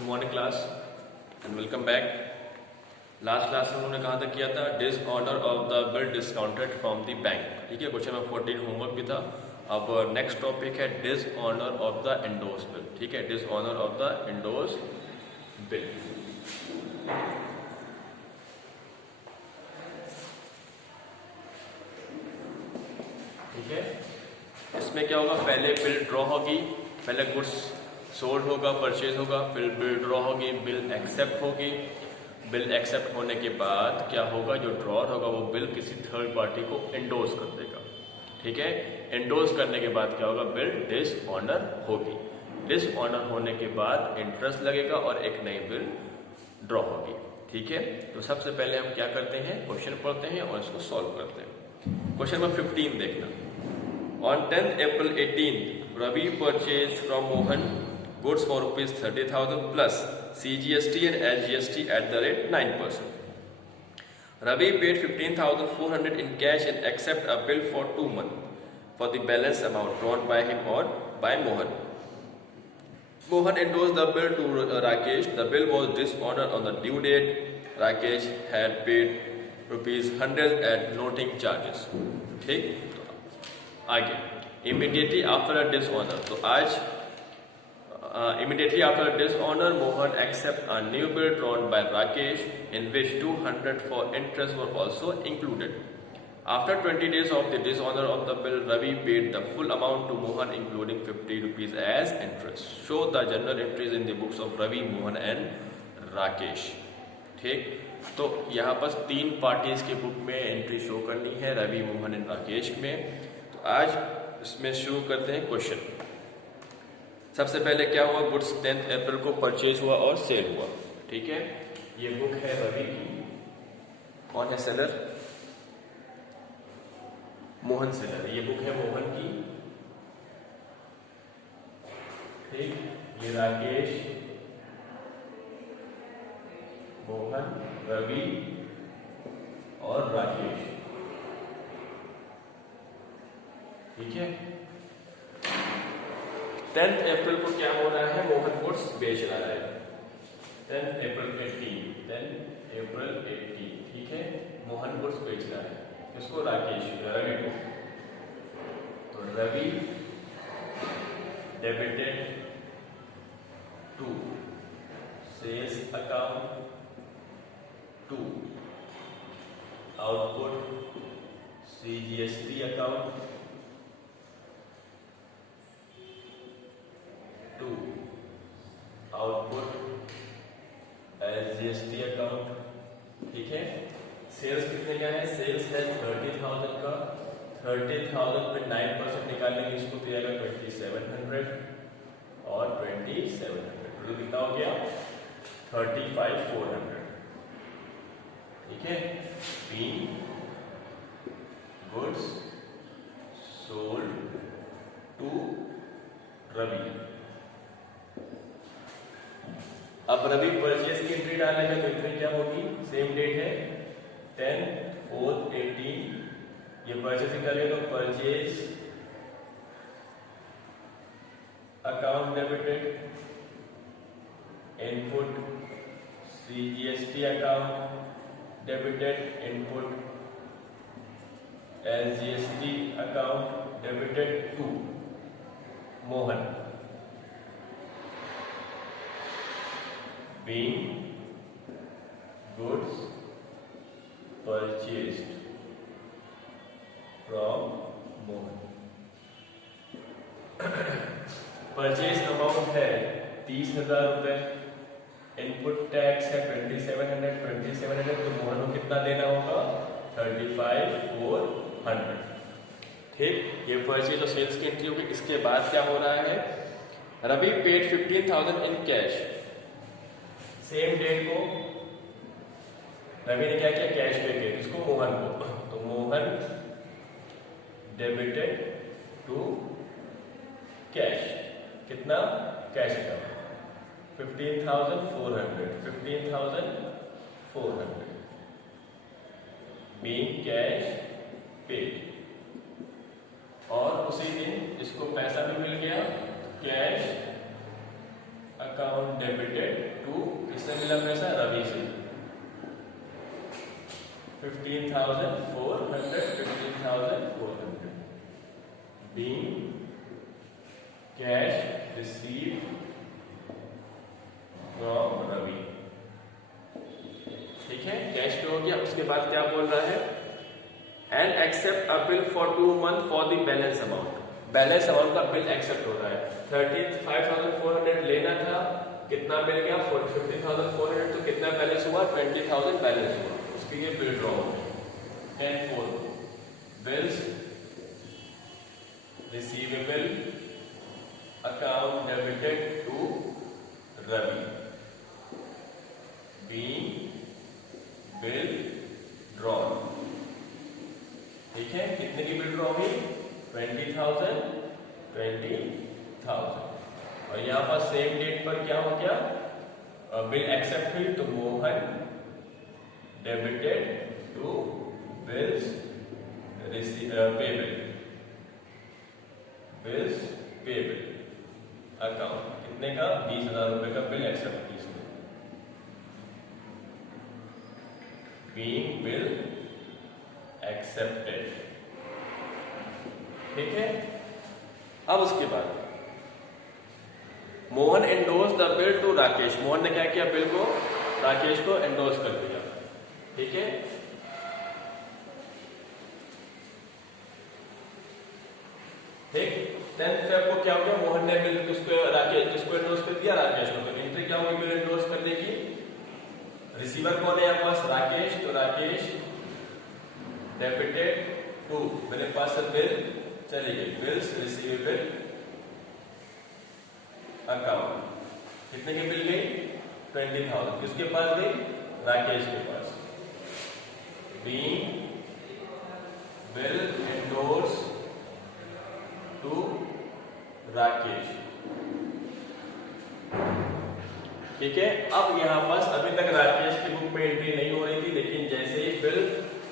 Good morning class and welcome back. Last class में उन्होंने कहा था किया था disorder of the bill discounted from the bank. ठीक है, क्वेश्चन नंबर 14 होमवर्क भी था। अब नेक्स्ट टॉपिक है disorder of the endorse bill. ठीक है, disorder of the endorse bill. ठीक है, इसमें क्या होगा, पहले बिल ड्रॉ होगी, पहले गुड्स सोल्ड होगा, परचेज होगा, फिर बिल ड्रॉ होगी, बिल एक्सेप्ट होगी। बिल एक्सेप्ट होने के बाद क्या होगा, जो ड्रॉर होगा वो बिल किसी थर्ड पार्टी को एंडोर्स कर देगा। ठीक है, एंडोर्स करने के बाद क्या होगा, बिल डिसऑनर होगी। डिसऑनर होने के बाद इंटरेस्ट लगेगा और एक नई बिल ड्रॉ होगी। ठीक है, तो सबसे पहले हम क्या करते हैं, क्वेश्चन पढ़ते हैं और इसको सॉल्व करते हैं। क्वेश्चन नंबर 15 देखना। On 10th April 18th, Ravi purchased from Mohan goods for rupees 30,000 plus CGST and SGST at the rate 9%. Ravi paid 15,400 in cash and accept a bill for 2 months for the balance amount drawn by him or by Mohan. Mohan endorsed the bill to Rakesh. The bill was dishonored on the due date. Rakesh had paid rupees 100 at noting charges. ठीक, आगे immediately after a dishonour, तो आज immediately after dishonor, Mohan accept a new bill drawn by Rakesh in which 200 for interest were also included. After 20 days of the dishonor of the bill, Ravi paid the full amount to Mohan including 50 rupees as interest. Show the journal entries in the books of Ravi, Mohan and Rakesh. ठीक, तो यहाँ पर 3 parties के book में entry show करनी है, Ravi, Mohan and Rakesh में। तो आज इसमें शुरू करते हैं क्वेश्चन। सबसे पहले क्या हुआ, गुड्स 10 अप्रैल को परचेज हुआ और सेल हुआ। ठीक है, ये बुक है रवि की। कौन है सेलर? मोहन सेलर। ये बुक है मोहन की। ठीक, ये राकेश, मोहन, रवि और राकेश। ठीक है, 10 अप्रैल को क्या हो रहा है, मोहन गुड्स बेच रहा है। 10 अप्रैल 18। ठीक है, मोहन गुड्स बेच रहा है किसको, राकेश, रवि को। तो Ravi debited to sales account to output CGST account to output SGST account. ठीक है, सेल्स कितने का है, सेल्स है 30,000 का। 30,000 पे 9% निकालेंगे, इसको तो आएगा 2700 और 2700 टोटल कितना हो गया, 35,400। ठीक है, being goods sold to Ravi. अब रवि परचेज की एंट्री डालेगा तो एंट्री क्या होगी, सेम डेट है 10/4/18। ये परचेज करेगा तो purchase account debited, input CGST account debited, input SGST account debited to Mohan. Being goods purchased from Mohan. Purchase amount है 30,000 रुपए, इनपुट टैक्स है 2700, तो मोहन को कितना देना होगा, 35,400। ठीक, ये परचेज और सेल्स की एंट्री होगी। इसके बाद क्या हो रहा है, Ravi paid 15,000 in cash. Same date को रवि ने क्या किया, कैश पे किया, किसको, मोहन को। तो मोहन डेबिटेड टू कैश, कितना, कैश का 15,400 बीइंग कैश पेड। और उसी दिन इसको पैसा भी मिल गया, कैश अकाउंट डेबिटेड किससे मिला पैसा? रवि से। 15,400 15,400 being cash received from Ravi. ठीक है, कैश पे हो गया। उसके बाद क्या बोल रहा है? And accept a bill for 2 months for the balance amount. Balance amount का बिल एक्सेप्ट हो रहा है। 35,400 लेना था, कितना मिल गया? 50,400। तो कितना बैलेंस हुआ? 20,000 बैलेंस हुआ। उसके लिए बिल ड्रॉ हो गया। 10(4) bills receivable account debited to Ravi being bill drawn. ठीक है, कितने की बिल ड्रॉ हुई? 20,000 20,000। और यहां पर सेम डेट पर क्या हो गया? बिल एक्सेप्ट हुई, तो Mohan debited to bills payable bills payable account. कितने का? 20,000 रुपए का बिल एक्सेप्ट किया इसने। Being bill accepted. ठीक है, अब उसके बाद Mohan endorse the bill to Rakesh. Mohan ने क्या किया? बिल को राकेश को एंडोर्स कर दिया। ठीक है, ठीक। 10th फेब को क्या हो गया? मोहन ने बिल किसको एंडोर्स कर दिया? राकेश को। तो एंट्री क्या होगी बिल एंडोर्स करने की? रिसीवर कौन है यहाँ पास? राकेश। तो राकेश डेबिटेड टू, मेरे पास बिल चली गई, बिल्स रिसीवेबल अकाउंट। कितने की बिल गई? 20,000। किसके पास गई? राकेश के पास। Being bill endorse to Rakesh. ठीक है, अब यहां पास अभी तक राकेश की बुक में एंट्री नहीं हो रही थी, लेकिन जैसे ही बिल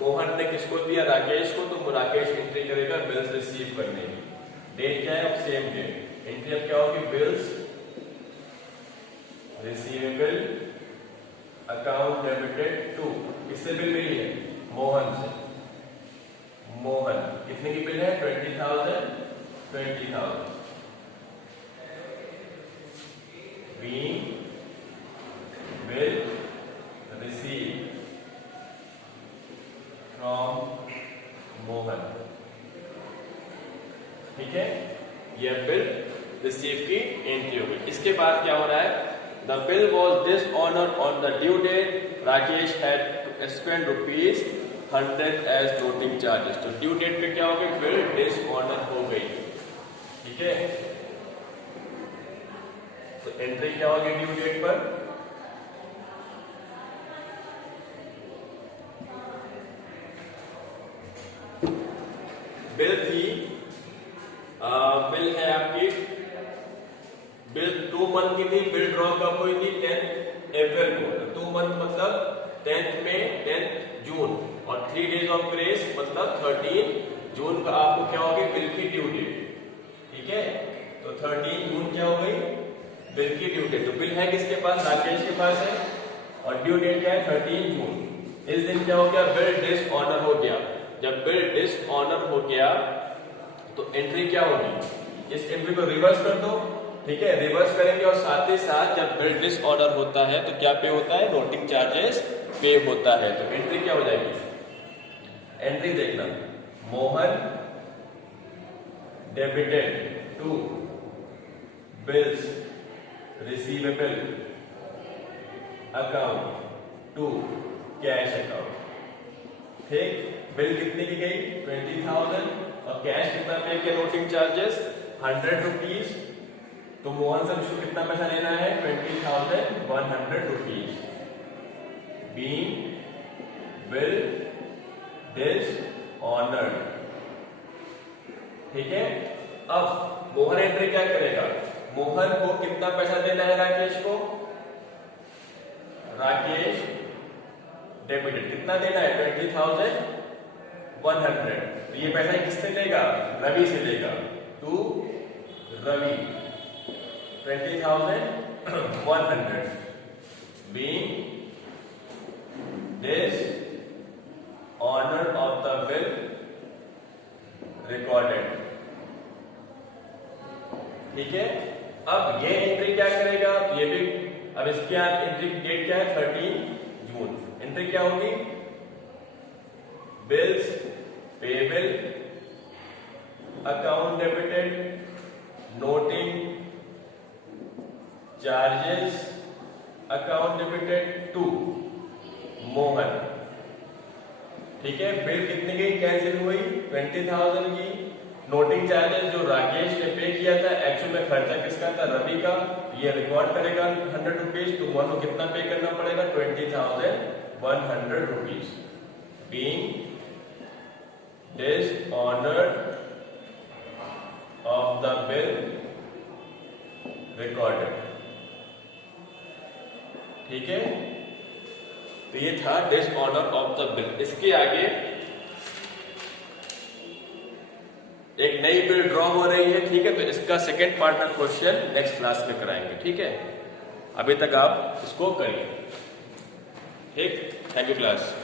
मोहन ने किसको दिया? राकेश को। तो राकेश एंट्री करेगा बिल्स रिसीव करने की। डेट क्या है? अब सेम डेट। एंट्री अब क्या होगी? Bills receivable account debited to. किससे बिल मिली है? मोहन से। मोहन कितने की बिल है? 20,000 20,000 being bill receive from Mohan. ठीक है, यह बिल रिसीव की एंट्री हो गई। इसके बाद क्या हो रहा है? The bill was dishonoured on the due date. Rakesh had to spend ₹100 as noting charges. तो ड्यू डेट पे क्या हो गई? बिल डिसऑनर हो गई। ठीक है, तो एंट्री क्या होगी ड्यू डेट पर? बिल थी, बिल है आपकी, बिल 2 मंथ की थी। बिल ड्रॉ कब हुई थी? 10 अप्रैल को। 2 मंथ मतलब 10th मई 10th जून, और 3 डेज ऑफ ग्रेस मतलब 13 जून का आपको क्या होगी? बिल की ड्यू डेट। ठीक है, तो 13 जून क्या हो गई? बिल की ड्यू डेट। तो बिल है किसके पास? राकेश के पास है, और ड्यू डेट क्या है? 13 जून। इस दिन क्या हो गया? बिल डिसऑनर हो गया। जब बिल डिसऑनर हो गया तो एंट्री क्या होगी? इस एंट्री को रिवर्स कर दो। ठीक है, रिवर्स करेंगे, और साथ ही साथ जब बिल डिसऑर्डर होता है तो क्या पे होता है? नोटिंग चार्जेस पे होता है। तो एंट्री क्या हो जाएगी? एंट्री देखना, Mohan debited to bills receivable account to cash account. ठीक, बिल कितने की गई? 20,000, और कैश कितना पे किया? Noting charges 100 rupees. तो मोहन से मुझको कितना पैसा लेना है? 20,100 रुपीज। Being bill dishonoured. ठीक है, अब मोहन एंट्री क्या करेगा? मोहन को कितना पैसा देना है राकेश को? राकेश डेबिटेड कितना देना है? 20,100। तो ये पैसा किससे लेगा? रवि से लेगा। To Ravi 20,100 being dishonor of the bill recorded। ठीक है, अब ये एंट्री क्या करेगा, ये भी, अब इसके यहाँ एंट्री की डेट क्या है 13 जून। एंट्री क्या होगी, bills payable account debited noting charges account debited to Mohan. ठीक है, बिल कितनी की कैंसिल हुई 20,000 की। नोटिंग चार्जेस जो राकेश ने पे किया था, एक्चुअल में खर्चा किसका था, रवि का, ये रिकॉर्ड करेगा 100 रुपीज, तो मोहन को कितना पे करना पड़ेगा 20,100 rupees. Being dishonored of the bill recorded। ठीक है, तो ये था डिसऑनर ऑफ द बिल। इसके आगे एक नई बिल ड्रॉ हो रही है। ठीक है, तो इसका सेकेंड पार्ट में क्वेश्चन नेक्स्ट क्लास में कराएंगे। ठीक है, अभी तक आप इसको करिए। ठीक, थैंक यू क्लास।